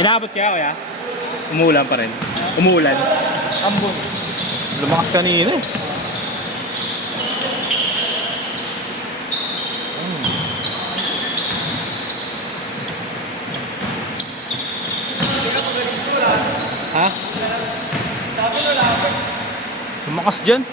Inaabot kaya kuya? Umuulan pa rin. Umuulan. Ambon. Lumakas kanina eh. Ha? Lumakas dyan.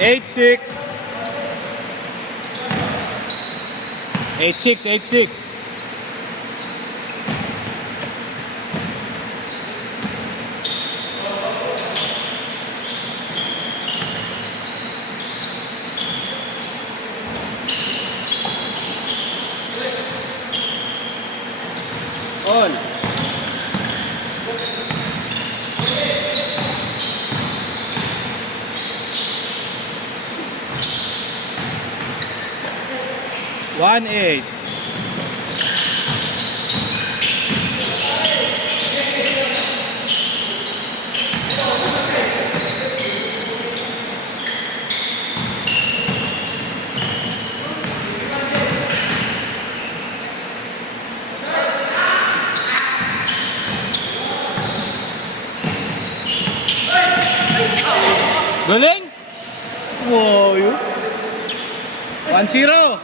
Eight six. 8-6. All. One eight. Galing! Wow, yun. 1-0.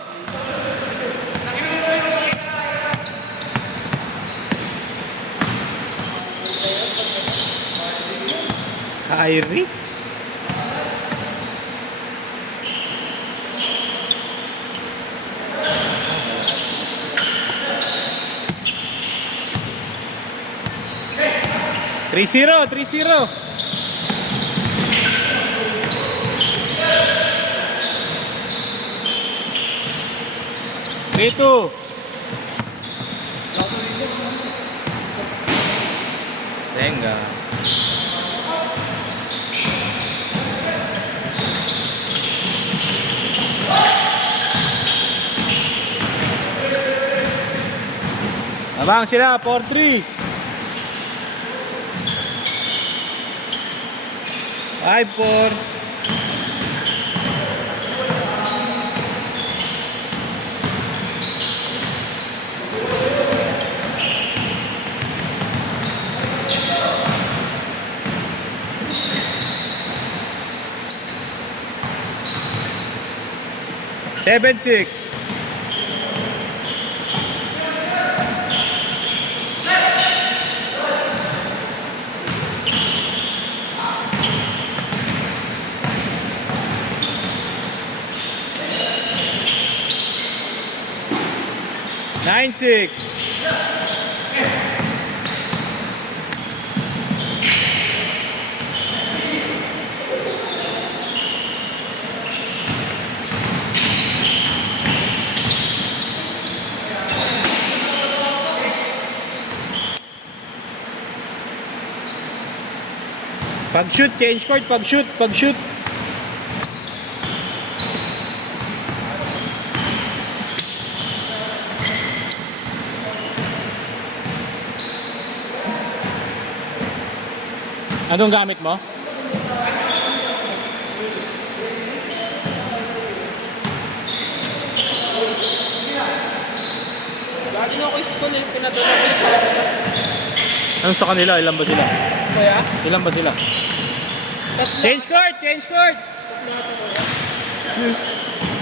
Kyrie? Three zero. 3-2. Venga. Abang sila, 4-3. 5-4. 7-6. Nine six. Pag-shoot, change court, pag-shoot. Anong gamit mo? Lagi ako school eh, pinadala ko yung sa kanila. Ano sa kanila? Ilan ba sila? Kuya? Ilan ba sila? Tatlo. Change court.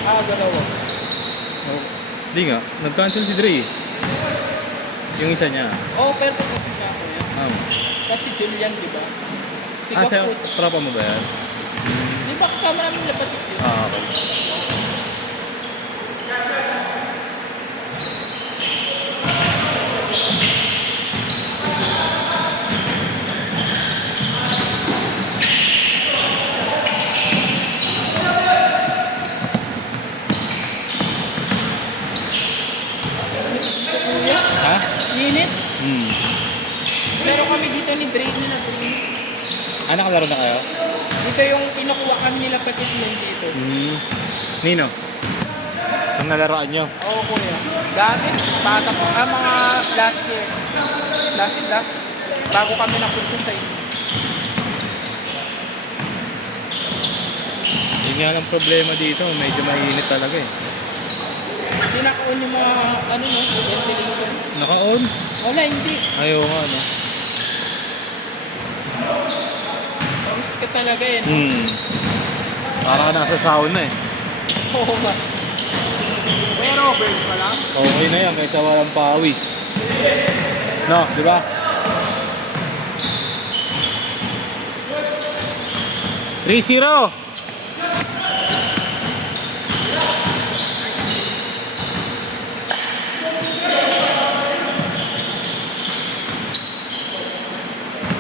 Dalawa. Hindi nga. Nag-cancel si Dre. Yung isa niya. Oo, pero pagkakit siya kuya. Kasi Julian, di ba? Si Sa Gaput. tropa mo ba yan? Di ba kasama namin labatik yun? Okay. Kuya, Ha? init. Hmm. Meron kami dito ni Brady na tuloy. Ah, nakalaro na kayo? Dito yung kinukuha kami nila patit nun dito. Nino? Ang nalaroan nyo? Oo kuya. Dati, bata pa. Mga last year. Last. Bago kami napunta sa inyo. Yun nga lang problema dito, medyo mainit talaga eh. Hindi naka-on yung mga, ventilation. Naka-on? Wala, hindi. Ayaw nga, no? Miss ka talaga eh. Parang ka nasa sauna eh. Oo nga. Pero, bird pa lang. Okay na yan, kaysa walang pawis. No, di ba? Three zero.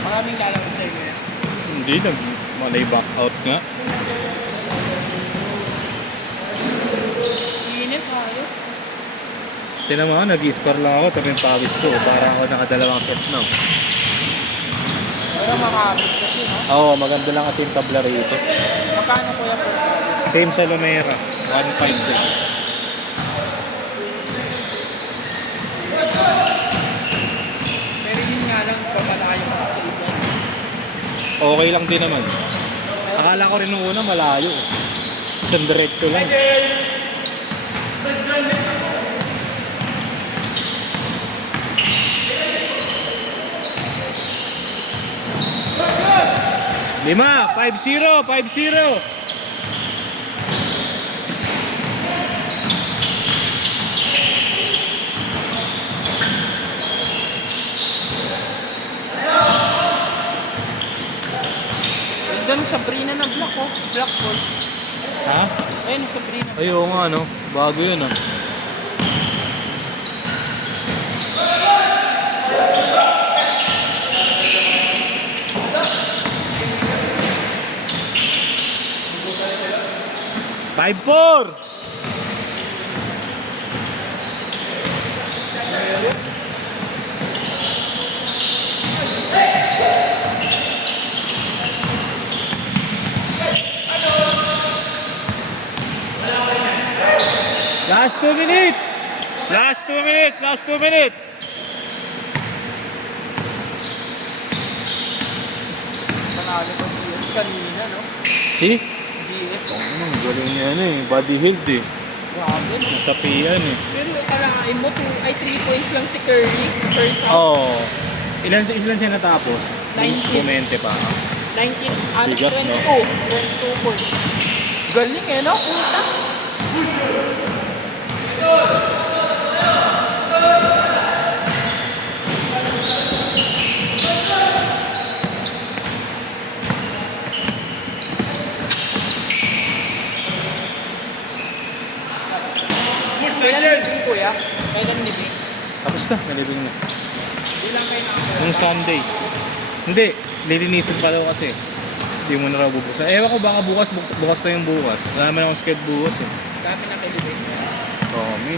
Maraming lalaro sa inyo yan. Hindi, malay back out nga. Init, ayos. Tinan mo, nag-score lang ako, tapi yung pawis ko. Para ako nakadalawang set na. Pero makakabit kasi, no? Oo, maganda lang kasi yung tabla rito. Magkano kuya po? Same sa Lumera, 1.5 din. Pero yun nga lang, pamalayo kasi sa iba. Okay lang din naman. Akala ko rin nung una malayo. Isang diretso lang. Lima, 5-0, 5-0. Ganda ng Sabrina na black, oh. Black ball. Ha? Ayun, Sabrina. Ayun nga no. Bago yun ah. Five, four. Last 2 minutes. Last 2 minutes. Last 2 minutes. Panalo ko GS kanina, no? Si? GS. Galing yan eh. Body healed eh. Grabe, no? Nasa pian eh. Pero akalain mo, 3 points lang si Curry. First half. Oo. Ilan siya natapos? 19. Bumente pa. 19, Bigat, 22. no? 22 points. Galing eh, no? Puta. Kailan libing, kuya? Kailan libing? Tapos na, nalibing na. Ilang kayo na Nung Sunday. Hindi, lilinisin pa daw kasi. Hindi mo na raw bubukasan. Ewan ko baka bukas na yung bukas. Wala naman akong schedule bukas eh. Dami na kayo libing. Kami.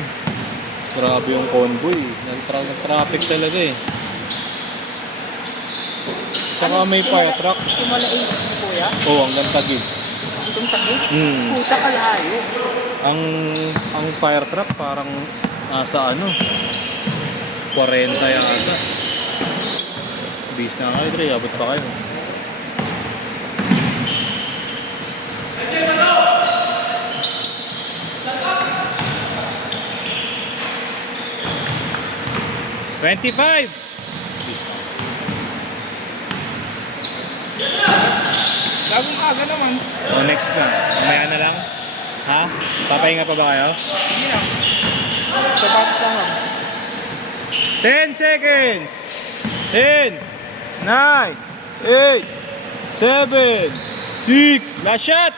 Grabe yung convoy. Nag-traffic talaga eh. Saka may fire truck. Simula 8, kuya? Oo, hanggang Taguig. Itong takip? Hmm. Puta ka layo. Ang fire truck parang nasa 40 yata. Bis na kayo, Dre. Abot pa kayo. $25. Gagong kaga naman. O, next na. Mamaya na lang. Ha? Papahinga pa ba kayo? Hindi na. Sapatos lang lang. 10 seconds. 10, 9, 8, 7, 6. Last shot.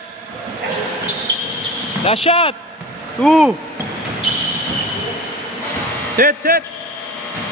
Last shot. 2. Set.